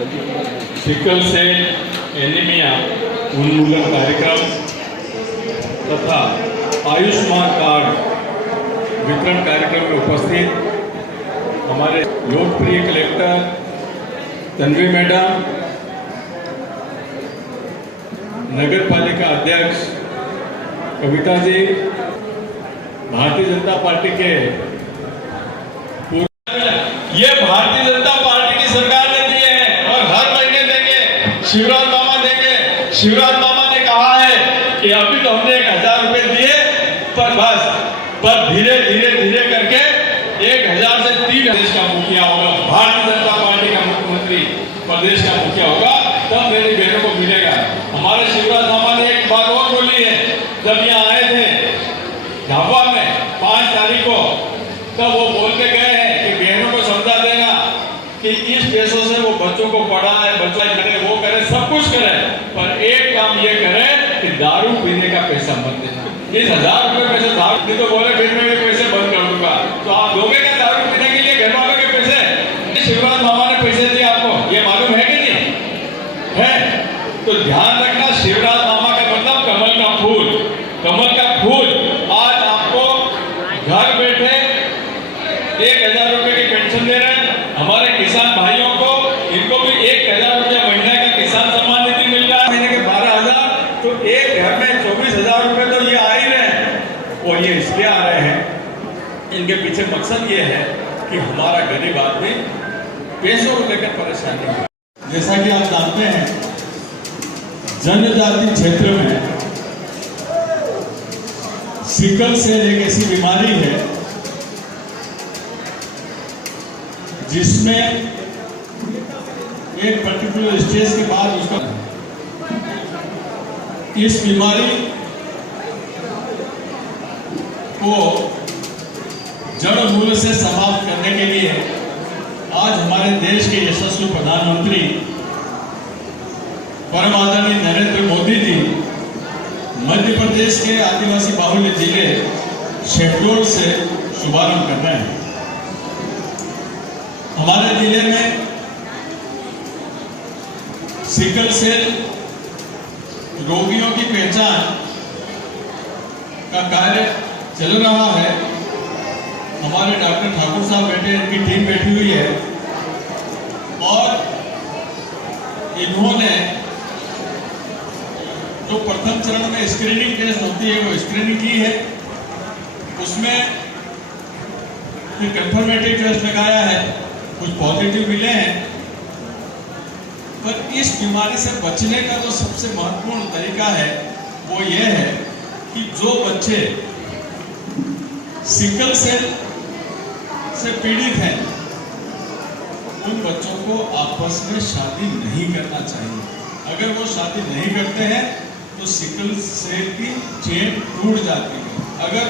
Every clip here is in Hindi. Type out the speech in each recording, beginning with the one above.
सिकल सेल एनीमिया उन्मूलन कार्यक्रम तथा आयुष्मान कार्ड वितरण कार्यक्रम में उपस्थित हमारे लोकप्रिय कलेक्टर तन्वी मैडम, नगर पालिका अध्यक्ष कविता जी, भारतीय जनता पार्टी के ये भारतीय जनता पार्टी की सरकार ने दिए हैं और हर महीने देंगे। शिवराज मामा देंगे। शिवराज मामा ने कहा है कि अभी तो हमने 1000 रुपए दिए, पर धीरे धीरे करके 1000 से 3000 देश का मुखिया होगा, भारतीय जनता पार्टी का मुख्यमंत्री प्रदेश का मुखिया होगा, तब मेरी बहनों को मिलेगा। हमारे शिवराज मामा ने एक बात और बोली है, जब यहाँ आए थे ढाबा में 5 तारीख को, तब वो बोलते गए हैं कि बहनों को समझा देना कि इस पैसों से वो बच्चों को पढ़ाए, बच्चा करे, वो करे, सब कुछ करे, पर एक काम ये करे कि दारू पीने का पैसा मत दे। इस 1000 रुपए पैसे दारू तो बोले फिर मैं ये पैसे बंद कर दूंगा, तो आप दोगे क्या दारू पीने के लिए घर वालों के पैसे? शिवराज मामा ने पैसे दिए आपको, ये मालूम है कि नहीं है? तो ध्यान रखना, शिवराज मामा का मतलब कमल का फूल। कमल का फूल आज आपको घर बैठे 1000 रुपए की पेंशन दे रहे हैं। हमारे किसान भाइयों को, इनको भी 1000 रुपया महीने का किसान सम्मान निधि मिल रहा है, महीने के 12,000, तो एक घर में 24,000 रुपए तो ये आ ही रहे हैं। और ये इसलिए आ रहे हैं, इनके पीछे मकसद ये है कि हमारा गरीब आदमी पैसों को लेकर परेशान नहीं हो। जैसा कि आप जानते हैं, जनजाति क्षेत्र में सिकल सेल एक ऐसी बीमारी है जिसमें एक पर्टिकुलर स्टेज के बाद उसका, इस बीमारी को जड़ मूल से समाप्त करने के लिए आज हमारे देश के यशस्वी प्रधानमंत्री परम आदरणीय नरेंद्र मोदी जी मध्य प्रदेश के आदिवासी बाहुल्य जिले शहडोल से शुभारंभ कर रहे हैं। हमारे जिले में सिकल सेल रोगियों की पहचान का कार्य चल रहा है। हमारे डॉक्टर ठाकुर साहब बैठे, इनकी टीम बैठी हुई है और इन्होंने जो प्रथम चरण में स्क्रीनिंग टेस्ट होती है वो स्क्रीनिंग की है, उसमें फिर कंफर्मेटिव टेस्ट लगाया है, कुछ पॉजिटिव मिले हैं। पर इस बीमारी से बचने का जो सबसे महत्वपूर्ण तरीका है वो ये है कि जो बच्चे सिकल सेल से पीड़ित हैं, उन बच्चों को आपस में शादी नहीं करना चाहिए। अगर वो शादी नहीं करते हैं तो सिकल सेल की चेन टूट जाती है। अगर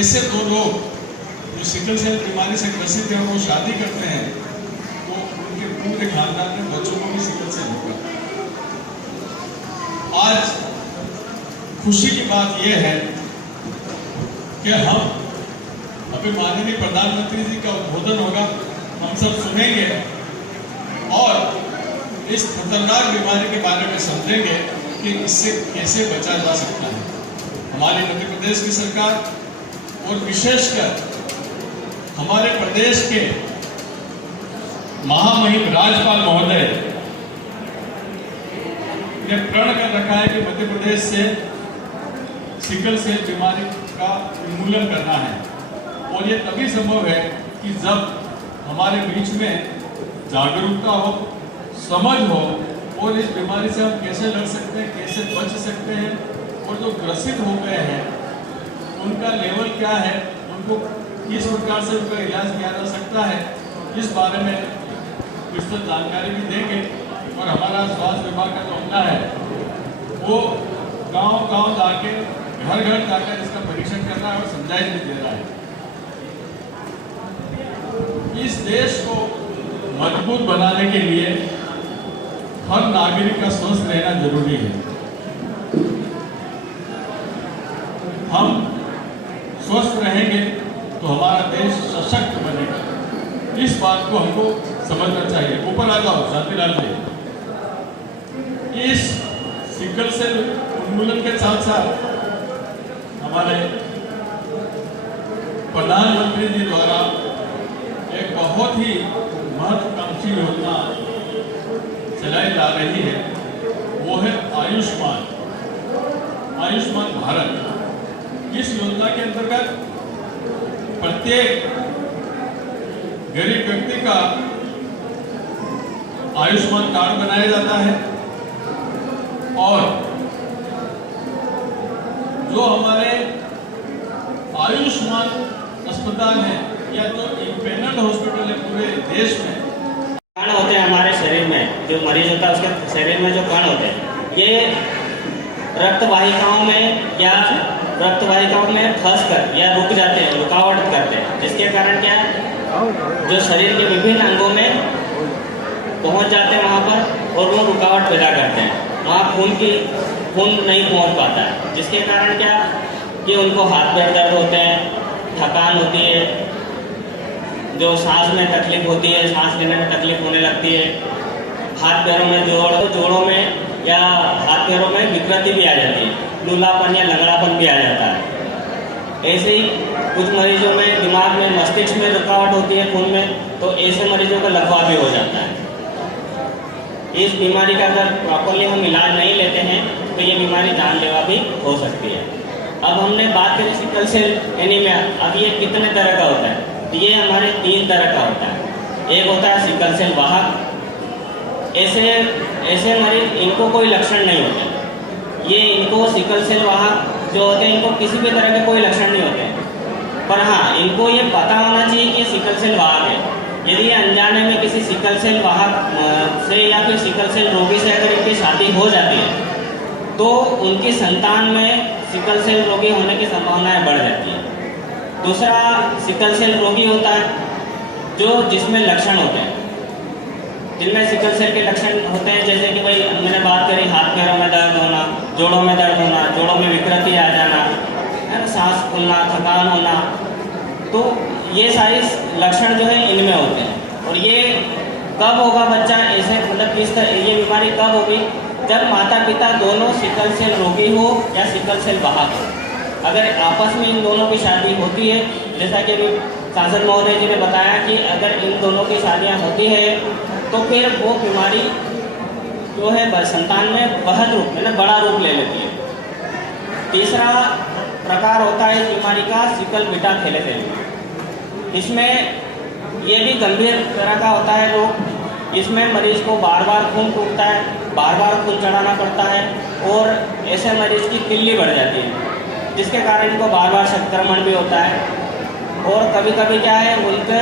ऐसे 2 लोग जो सिकल सेल बीमारी से ग्रसित हैं वो शादी करते हैं तो उनके पूरे खानदान में बच्चों को भी सिकल सेल होगा। आज खुशी की बात यह है कि हम अभी माननीय प्रधानमंत्री जी का उद्बोधन होगा, हम सब सुनेंगे और इस खतरनाक बीमारी के बारे में समझेंगे कि इससे कैसे बचा जा सकता है। हमारी मध्य प्रदेश की सरकार और विशेषकर हमारे प्रदेश के महामहिम राज्यपाल महोदय ने प्रण कर रखा है कि मध्य प्रदेश से सिकल सेल बीमारी का उन्मूलन करना है। और ये तभी संभव है कि जब हमारे बीच में जागरूकता हो, समझ हो और इस बीमारी से हम कैसे लड़ सकते हैं, कैसे बच सकते हैं, और जो ग्रसित हो गए हैं उनका लेवल क्या है, उनको किस प्रकार से उनका इलाज किया जा सकता है, इस बारे में विस्तृत जानकारी भी देंगे। और हमारा स्वास्थ्य विभाग का जो अमला है वो गांव-गांव जाके, घर-घर जाकर इसका परीक्षण कर रहा है और समझाइश भी दे रहा है। इस देश को मजबूत बनाने के लिए हर नागरिक का स्वस्थ रहना जरूरी है। हम स्वस्थ रहेंगे तो हमारा देश सशक्त बनेगा। इस बात को हमको समझना चाहिए। ऊपर आ जाओ शांतिलाल जी। इस सिकल सेल उन्मूलन के साथ साथ हमारे प्रधानमंत्री जी द्वारा एक बहुत ही महत्वाकांक्षी योजना चलाई जा रही है, वो है आयुष्मान भारत। इस योजना के अंतर्गत प्रत्येक गरीब व्यक्ति का आयुष्मान कार्ड बनाया जाता है और जो हमारे आयुष्मान अस्पताल है या तो इंडिपेंडेंट हॉस्पिटल है पूरे देश में, कण होते हैं हमारे शरीर में, जो मरीज होता है उसके शरीर में जो कण होते हैं, ये रक्त वाहिकाओं में फंस कर या रुक जाते हैं, रुकावट करते हैं, जिसके कारण क्या है, जो शरीर के विभिन्न अंगों में पहुंच जाते हैं वहां पर और वो रुकावट पैदा करते हैं, वहाँ खून नहीं पहुंच पाता है, जिसके कारण क्या कि उनको हाथ पैर दर्द होते हैं, थकान होती है, जो सांस में तकलीफ होती है, सांस लेने में तकलीफ होने लगती है, हाथ पैरों में जोड़ों में या हाथ पैरों में विकृति भी आ जाती है, लूलापन या लंगड़ापन भी आ जाता है। ऐसे ही कुछ मरीजों में दिमाग में मस्तिष्क में रुकावट होती है खून में, तो ऐसे मरीजों का लकवा भी हो जाता है। इस बीमारी का अगर प्रॉपरली हम इलाज नहीं लेते हैं तो ये बीमारी जानलेवा भी हो सकती है। अब हमने बात करी सिकल सेल एनीमिया। अब ये कितने तरह का होता है? ये हमारे 3 तरह का होता है। एक होता है सिकल सेल वाहक। ऐसे मरीज, इनको कोई लक्षण नहीं होते, ये इनको सिकल सेल वाहक जो होते हैं इनको किसी भी तरह के कोई लक्षण नहीं होते, पर हाँ इनको ये पता होना चाहिए कि सिकल सेल वाहक है। यदि अनजाने में किसी सिकल सेल वाहक से या फिर सिकल सेल रोगी से अगर इनकी शादी हो जाती है तो उनकी संतान में सिकल सेल रोगी होने की संभावनाएं बढ़ जाती है। दूसरा सिकल सेल रोगी होता है जिसमें लक्षण होते हैं, जिनमें सिकल सेल के लक्षण होते हैं, जैसे कि भाई मैंने बात करी हाथ पैरों में दर्द होना, जोड़ों में दर्द होना, जोड़ों में विकृति आ जाना, है ना, सांस फूलना, थकान होना, तो ये सारे लक्षण जो है इनमें होते हैं। और ये कब होगा बच्चा, ऐसे मतलब ये बीमारी कब होगी? जब माता पिता दोनों सिकल सेल रोगी हो या सिकल सेल वाहक हो। अगर आपस में इन दोनों की शादी होती है, जैसा कि अभी सांसद महोदय जी ने बताया कि अगर इन दोनों की शादियाँ होती है तो फिर वो बीमारी जो है संतान में बृहद रूप में बड़ा रूप ले लेती है। तीसरा प्रकार होता है इस बीमारी का सिकल बीटा थैलेसेमिया। इसमें ये भी गंभीर तरह का होता है रोग। इसमें मरीज को बार बार खून टूटता है, बार बार खून चढ़ाना पड़ता है और ऐसे मरीज की तिल्ली बढ़ जाती है, जिसके कारण इनको बार बार संक्रमण भी होता है और कभी कभी क्या है उनके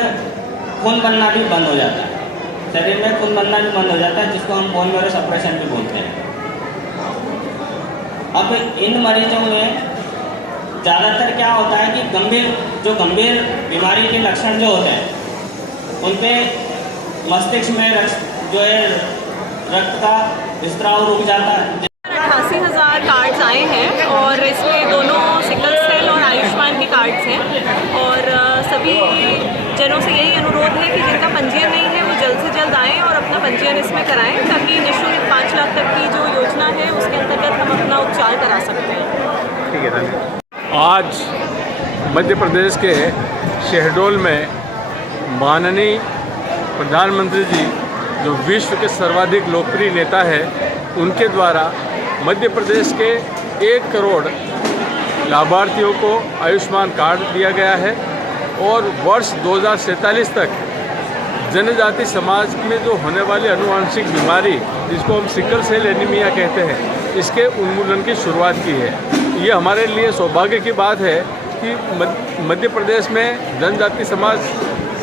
खून बनना भी बंद हो जाता है, शरीर में खून बनना भी बंद हो जाता है, जिसको हम बोन मैरो सप्रेशन भी बोलते हैं। अब इन मरीजों में ज़्यादातर क्या होता है कि गंभीर बीमारी के लक्षण जो होते हैं उनपे मस्तिष्क में जो है रक्त का स्त्राव रुक जाता है। 88,000 कार्ड्स आए हैं और इसमें दोनों सिकल सेल और आयुष्मान के कार्ड्स हैं और सभी जनों से यही अनुरोध है कि जिनका पंजीयन नहीं है वो जल्द से जल्द आएँ और अपना पंजीयन इसमें कराएं, ताकि निःशुल्क 5 लाख तक की जो योजना है उसके अंतर्गत हम अपना उपचार करा सकते हैं। ठीक है, धन्यवाद। आज मध्य प्रदेश के शहडोल में माननीय प्रधानमंत्री जी जो विश्व के सर्वाधिक लोकप्रिय नेता है, उनके द्वारा मध्य प्रदेश के 1 करोड़ लाभार्थियों को आयुष्मान कार्ड दिया गया है और वर्ष 2047 तक जनजाति समाज में जो होने वाली अनुवांशिक बीमारी, जिसको हम सिकल सेल एनीमिया कहते हैं, इसके उन्मूलन की शुरुआत की है। ये हमारे लिए सौभाग्य की बात है कि मध्य प्रदेश में जनजाति समाज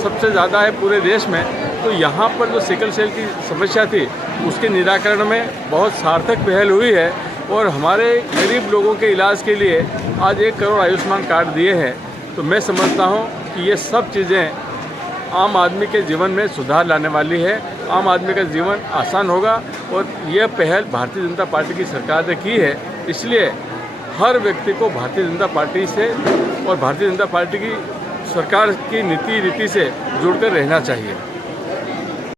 सबसे ज़्यादा है पूरे देश में, तो यहाँ पर जो सिकल सेल की समस्या थी उसके निराकरण में बहुत सार्थक पहल हुई है और हमारे गरीब लोगों के इलाज के लिए आज 1 करोड़ आयुष्मान कार्ड दिए हैं। तो मैं समझता हूँ कि ये सब चीज़ें आम आदमी के जीवन में सुधार लाने वाली है, आम आदमी का जीवन आसान होगा और यह पहल भारतीय जनता पार्टी की सरकार ने की है। इसलिए हर व्यक्ति को भारतीय जनता पार्टी से और भारतीय जनता पार्टी की सरकार की नीति रीति से जुड़कर रहना चाहिए।